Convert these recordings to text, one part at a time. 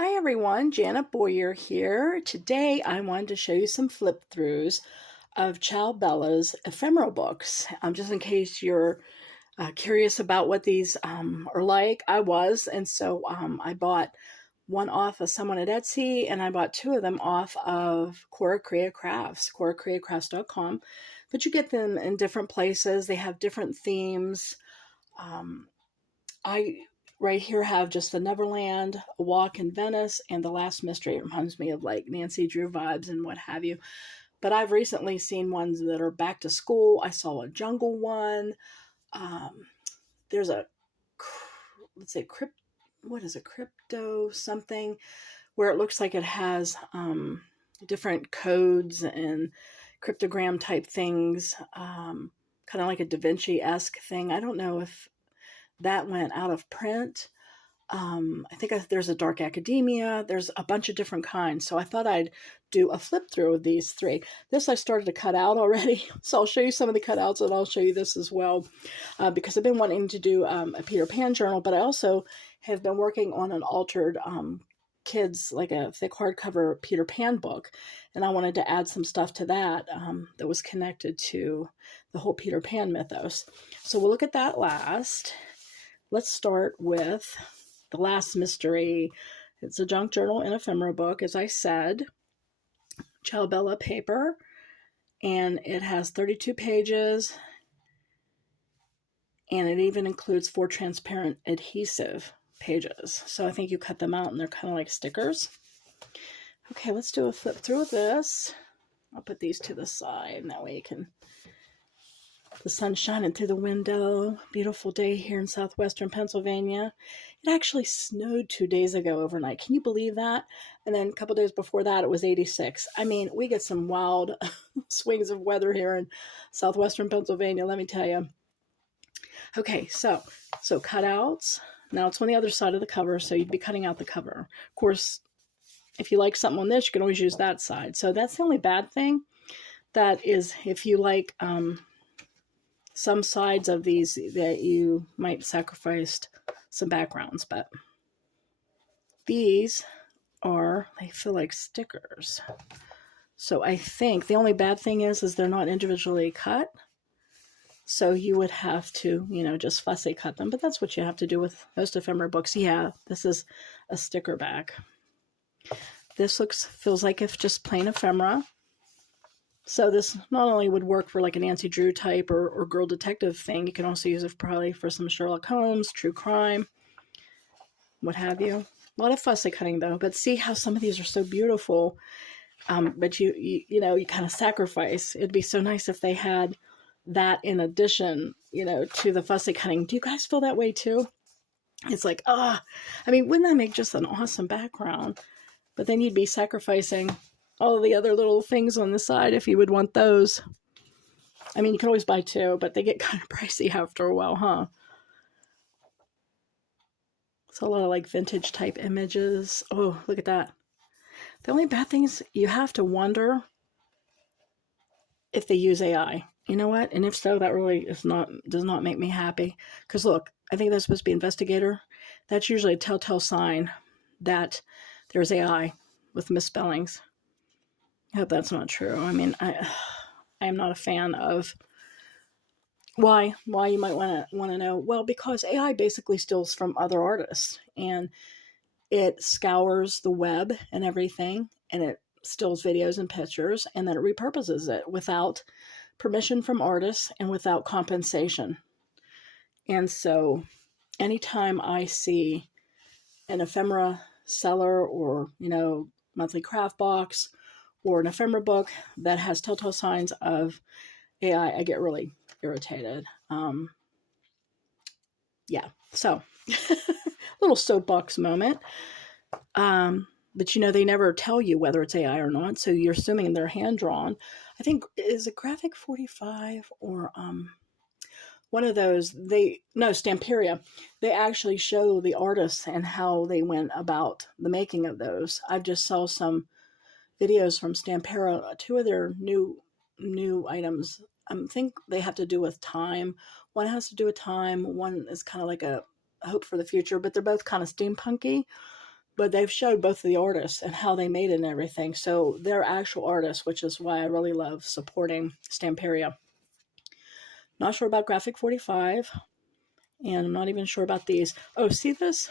Hi everyone, Janet Boyer here. Today I wanted to show you some flip throughs of Ciao ephemeral books. Just in case you're curious about what these are like, I was, and so I bought one off of someone at Etsy, and I bought two of them off of Cora Crea Crafts, coracreacrafts.com. But you get them in different places. They have different themes. I right here have just the Neverland, a walk in Venice, and the Last Mystery. It reminds me of like Nancy Drew vibes and what have you. But I've recently seen ones that are back to school. I saw a jungle one. There's a, let's say, what is a crypto something, where it looks like it has different codes and cryptogram type things, kind of like a Da Vinci-esque thing. I don't know if that went out of print. I think there's a dark academia. There's a bunch of different kinds. So I thought I'd do a flip through of these three. This I started to cut out already. So I'll show you some of the cutouts, and I'll show you this as well, because I've been wanting to do a Peter Pan journal, but I also have been working on an altered kids, like a thick hardcover Peter Pan book. And I wanted to add some stuff to that that was connected to the whole Peter Pan mythos. So we'll look at that last. Let's start with The Last Mystery. It's a junk journal and ephemera book, as I said. Ciao paper, and it has 32 pages, and it even includes 4 transparent adhesive pages. So I think you cut them out, and they're kind of like stickers. Okay, let's do a flip through of this. I'll put these to the side, and that way you can... The sun's shining through the window. Beautiful day here in southwestern Pennsylvania. It actually snowed 2 days ago overnight. Can you believe that? And then a couple days before that, it was 86. I mean, we get some wild swings of weather here in southwestern Pennsylvania, let me tell you. Okay, so cutouts. Now it's on the other side of the cover, so you'd be cutting out the cover. Of course, if you like something on this, you can always use that side. So that's the only bad thing. That is, if you like... some sides of these, that you might sacrifice some backgrounds, but these they feel like stickers. So I think the only bad thing is they're not individually cut. So you would have to, just fussy cut them, but that's what you have to do with most ephemera books. Yeah, this is a sticker back. This feels like if just plain ephemera. So this not only would work for like a Nancy Drew type or girl detective thing, you can also use it probably for some Sherlock Holmes, true crime, what have you. A lot of fussy cutting though, but see how some of these are so beautiful, but you kind of sacrifice. It'd be so nice if they had that in addition, to the fussy cutting. Do you guys feel that way too? It's like, I mean, wouldn't that make just an awesome background? But then you'd be sacrificing all the other little things on the side if you would want those. I mean, you can always buy two, but they get kind of pricey after a while, huh? It's a lot of like vintage type images. Oh, look at that. The only bad thing is you have to wonder if they use AI. You know what? And if so, that really does not make me happy. Because look, I think that's supposed to be investigator. That's usually a telltale sign that there's AI with misspellings. I hope that's not true. I mean, I am not a fan of why you might want to know. Well, because AI basically steals from other artists, and it scours the web and everything, and it steals videos and pictures, and then it repurposes it without permission from artists and without compensation. And so anytime I see an ephemera seller or, monthly craft box or an ephemera book that has telltale signs of AI, I get really irritated. Yeah, so little soapbox moment. But they never tell you whether it's AI or not, so you're assuming they're hand-drawn. I think, is it Graphic 45 or one of those? Stamperia. They actually show the artists and how they went about the making of those. I just saw some videos from Stampera. 2 of their new items, I think they have to do with time. One has to do with time. One is kind of like a hope for the future, but they're both kind of steampunky. but they've showed both of the artists and how they made it and everything. So they're actual artists, which is why I really love supporting Stamperia. Not sure about Graphic 45, and I'm not even sure about these. Oh, see this?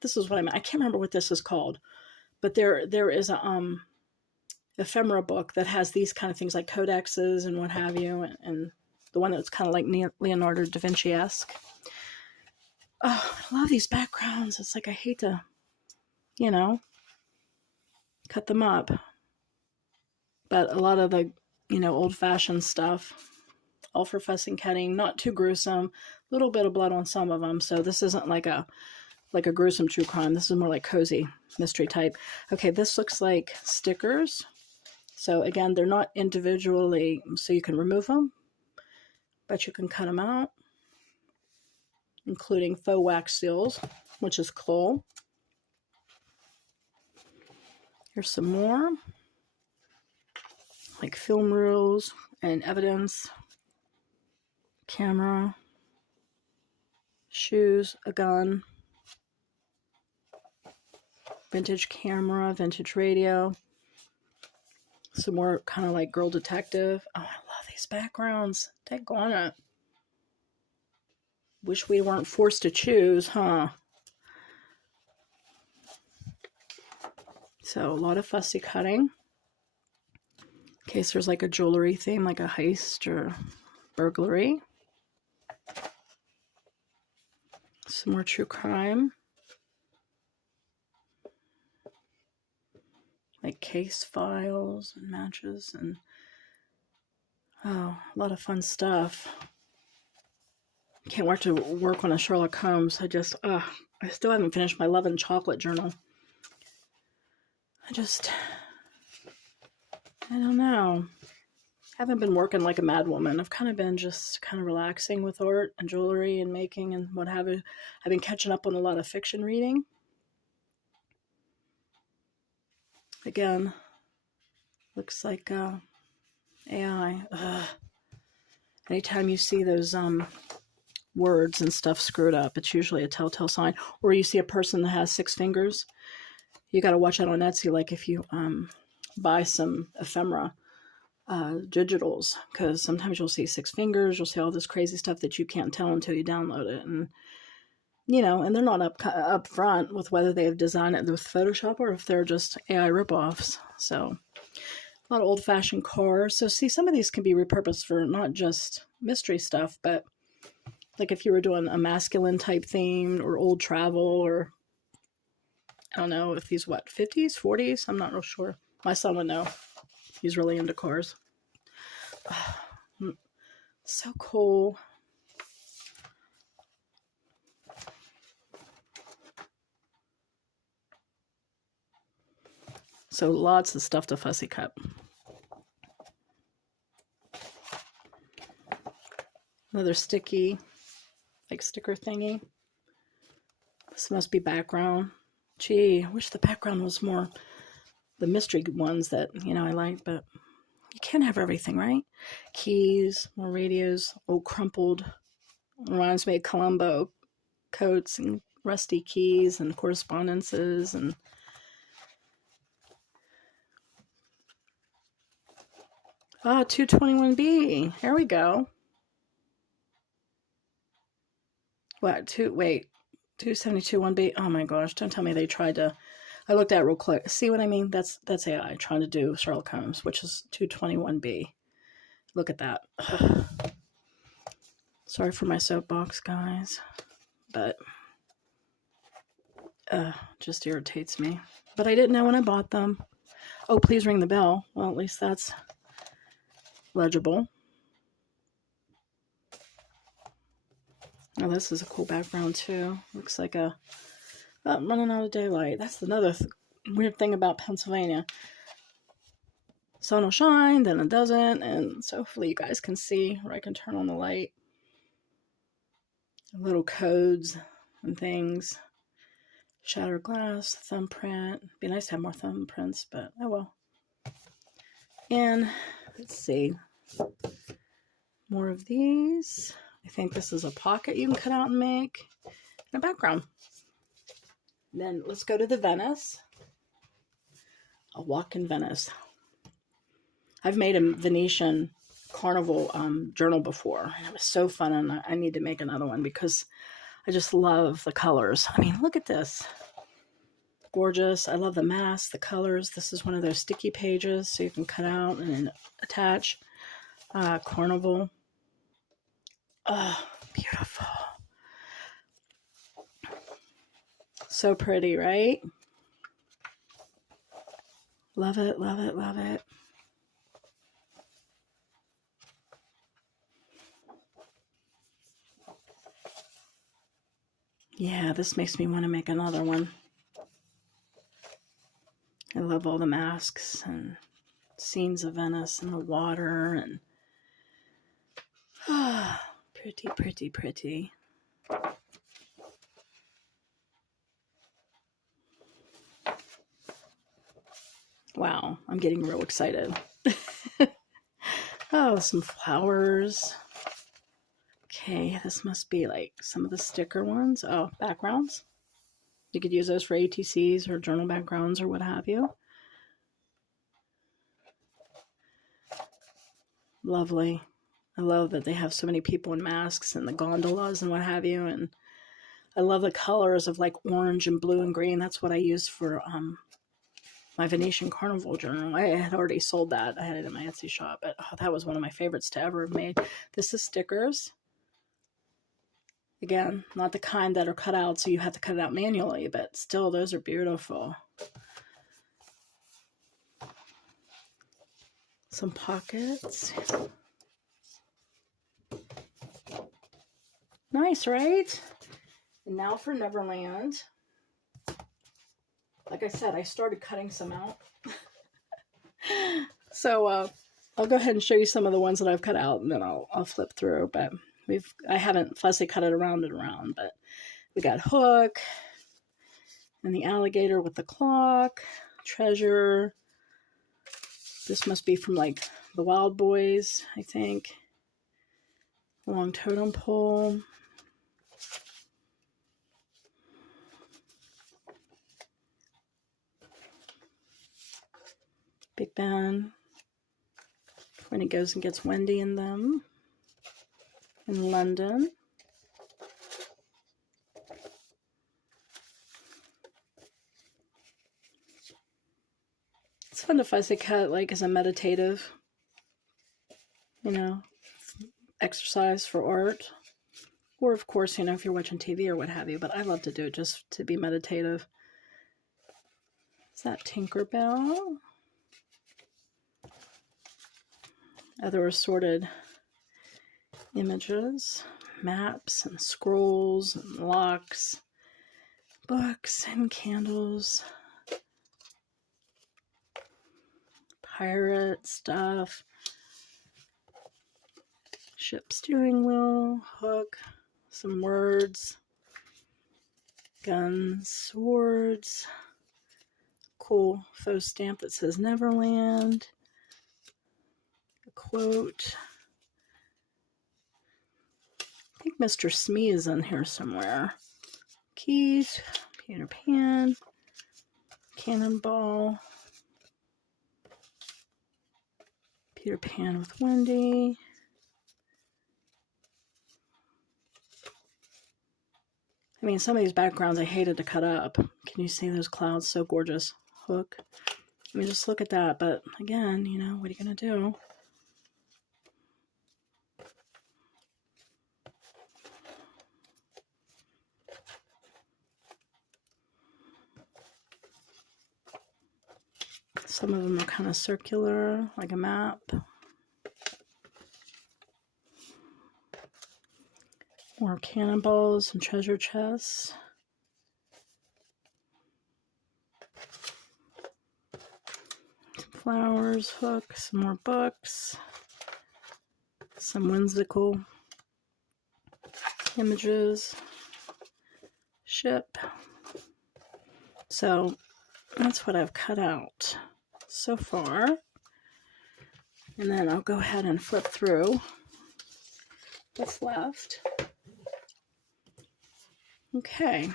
This is what I meant. I can't remember what this is called, but there is a ephemera book that has these kind of things like codexes and what have you, and the one that's kind of like Leonardo da Vinci-esque. Oh, I love these backgrounds. It's like I hate to, cut them up. But a lot of the, old-fashioned stuff, all for fussing cutting, not too gruesome, a little bit of blood on some of them. So this isn't like a gruesome true crime. This is more like cozy mystery type. Okay, this looks like stickers. So again, they're not individually, so you can remove them, but you can cut them out, including faux wax seals, which is cool. Here's some more, like film reels and evidence, camera, shoes, a gun, vintage camera, vintage radio, some more kind of like Girl Detective. Oh, I love these backgrounds. Daggone it. Wish we weren't forced to choose, huh? So a lot of fussy cutting. In case there's like a jewelry theme, like a heist or burglary. Some more true crime. Like case files and matches and oh, a lot of fun stuff. Can't wait to work on a Sherlock Holmes. I still haven't finished my Love and Chocolate journal. I don't know. Haven't been working like a mad woman. I've kind of been just kind of relaxing with art and jewelry and making and what have you. I've been catching up on a lot of fiction reading. Again, looks like AI. Ugh. Anytime you see those words and stuff screwed up, it's usually a telltale sign. Or you see a person that has 6 fingers. You got to watch out on Etsy, like if you buy some ephemera digitals, because sometimes you'll see 6 fingers, you'll see all this crazy stuff that you can't tell until you download it. And, and they're not up front with whether they've designed it with Photoshop or if they're just AI ripoffs. So a lot of old-fashioned cars. So see, some of these can be repurposed for not just mystery stuff, but like if you were doing a masculine type theme or old travel, or I don't know if these, 50s, 40s? I'm not real sure. My son would know. He's really into cars. So cool. So lots of stuff to fussy cut. Another sticky, like sticker thingy. This must be background. Gee, I wish the background was more the mystery ones that, I like, but you can't have everything, right? Keys, more radios, old crumpled. Reminds me of Columbo coats and rusty keys and correspondences and ah, 221B. Here we go. What? 272 1B. Oh my gosh! Don't tell me they tried to. I looked at it real quick. See what I mean? That's AI trying to do Sherlock Holmes, which is 221B. Look at that. Ugh. Sorry for my soapbox, guys, but just irritates me. But I didn't know when I bought them. Oh, please ring the bell. Well, at least that's legible. Oh, this is a cool background too. Looks like running out of daylight. That's another weird thing about Pennsylvania. Sun will shine, then it doesn't, and so hopefully you guys can see, or I can turn on the light. Little codes and things. Shattered glass, thumbprint. Be nice to have more thumbprints, but oh well. And let's see. More of these. I think this is a pocket you can cut out and make. And a background. Then let's go to the Venice. A walk in Venice. I've made a Venetian carnival journal before, and it was so fun, and I need to make another one because I just love the colors. I mean, look at this. Gorgeous. I love the masks, the colors. This is one of those sticky pages, so you can cut out and attach. Carnival. Oh, beautiful. So pretty, right? Love it, love it, love it. Yeah, this makes me want to make another one. I love all the masks and scenes of Venice and the water and pretty, pretty, pretty. Wow, I'm getting real excited. Oh, some flowers. Okay, this must be like some of the sticker ones. Oh, backgrounds. You could use those for ATCs or journal backgrounds or what have you. Lovely. I love that they have so many people in masks and the gondolas and what have you. And I love the colors of like orange and blue and green. That's what I use for my Venetian Carnival journal. I had already sold that. I had it in my Etsy shop, but oh, that was one of my favorites to ever have made. This is stickers. Again, not the kind that are cut out, so you have to cut it out manually, but still, those are beautiful. Some pockets. Nice, right? And now for Neverland. Like I said, I started cutting some out. So I'll go ahead and show you some of the ones that I've cut out, and then I'll flip through. But I haven't fussy cut it around and around. But we got Hook and the alligator with the clock, Treasure. This must be from like the Wild Boys, I think. Long totem pole. Big Ben. When he goes and gets Wendy and them. In London. It's fun to fussy cut like as a meditative, exercise for art. Or of course, if you're watching TV or what have you, but I love to do it just to be meditative. Is that Tinkerbell? Other assorted images, maps and scrolls and locks, books and candles, pirate stuff, ship steering wheel, Hook, some words, guns, swords, cool faux stamp that says Neverland, a quote. I think Mr. Smee is in here somewhere. Keys, Peter Pan, Cannonball, Peter Pan with Wendy. I mean, some of these backgrounds I hated to cut up. Can you see those clouds? So gorgeous. Hook. I mean, just look at that. But again, what are you going to do? Some of them are kind of circular, like a map. More cannonballs and treasure chests. Some flowers, Hook, some more books. Some whimsical images. Ship. So that's what I've cut out so far. And then I'll go ahead and flip through what's left. Okay.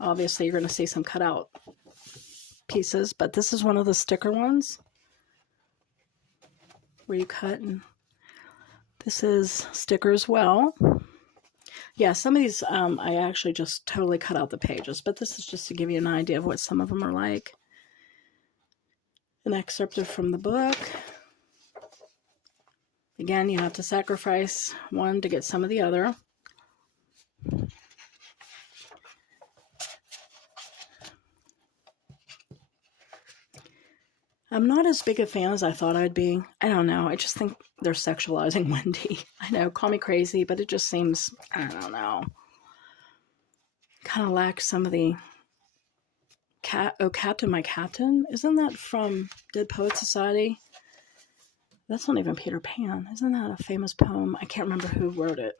Obviously, you're going to see some cutout pieces, but this is one of the sticker ones where you cut, and this is sticker as well. Yeah, some of these I actually just totally cut out the pages, but this is just to give you an idea of what some of them are like. An excerpt from the book. Again, you have to sacrifice one to get some of the other. I'm not as big a fan as I thought I'd be. I don't know. I just think they're sexualizing Wendy. I know, call me crazy, but it just seems, I don't know, kind of lacks some of the Oh, Captain, My Captain? Isn't that from Dead Poets Society? That's not even Peter Pan. Isn't that a famous poem? I can't remember who wrote it.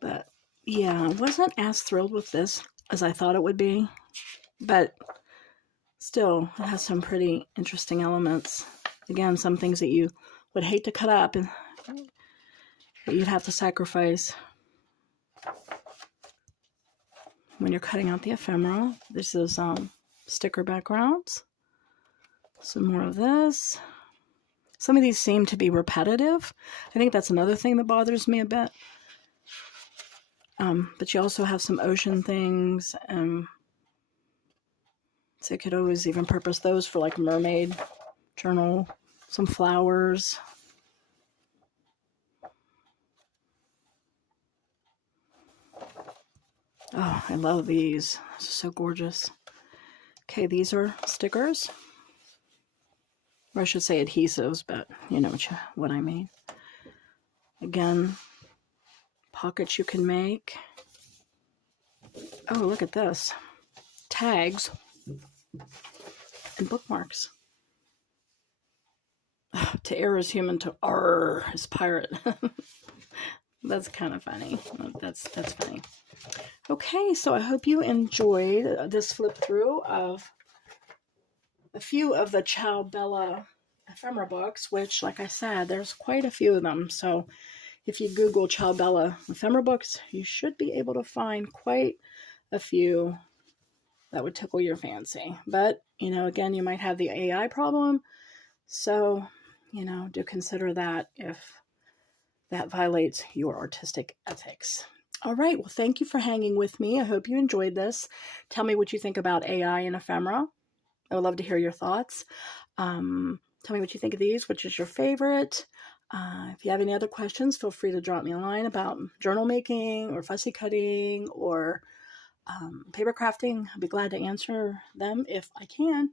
But yeah, I wasn't as thrilled with this as I thought it would be. But still, it has some pretty interesting elements. Again, some things that you would hate to cut up and that you'd have to sacrifice when you're cutting out the ephemera. This is sticker backgrounds. Some more of this. Some of these seem to be repetitive. I think that's another thing that bothers me a bit. But you also have some ocean things. So you could always even purpose those for like a mermaid journal. Some flowers. Oh, I love these. This is so gorgeous. Okay, these are stickers. Or I should say adhesives, but you know what I mean. Again, pockets you can make. Oh, look at this. Tags and bookmarks. To err is human, to R is pirate. That's kind of funny. That's funny. Okay, so I hope you enjoyed this flip through of a few of the Ciao Bella ephemera books, which, like I said, there's quite a few of them. So if you Google Ciao Bella ephemera books, you should be able to find quite a few that would tickle your fancy. But, you know, again, you might have the AI problem. So, you know, do consider that if that violates your artistic ethics. All right. Well, thank you for hanging with me. I hope you enjoyed this. Tell me what you think about AI and ephemera. I would love to hear your thoughts. Tell me what you think of these, which is your favorite. If you have any other questions, feel free to drop me a line about journal making or fussy cutting or paper crafting. I'll be glad to answer them if I can.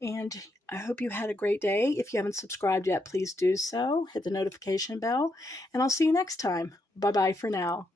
And I hope you had a great day. If you haven't subscribed yet, please do so. Hit the notification bell, and I'll see you next time. Bye-bye for now.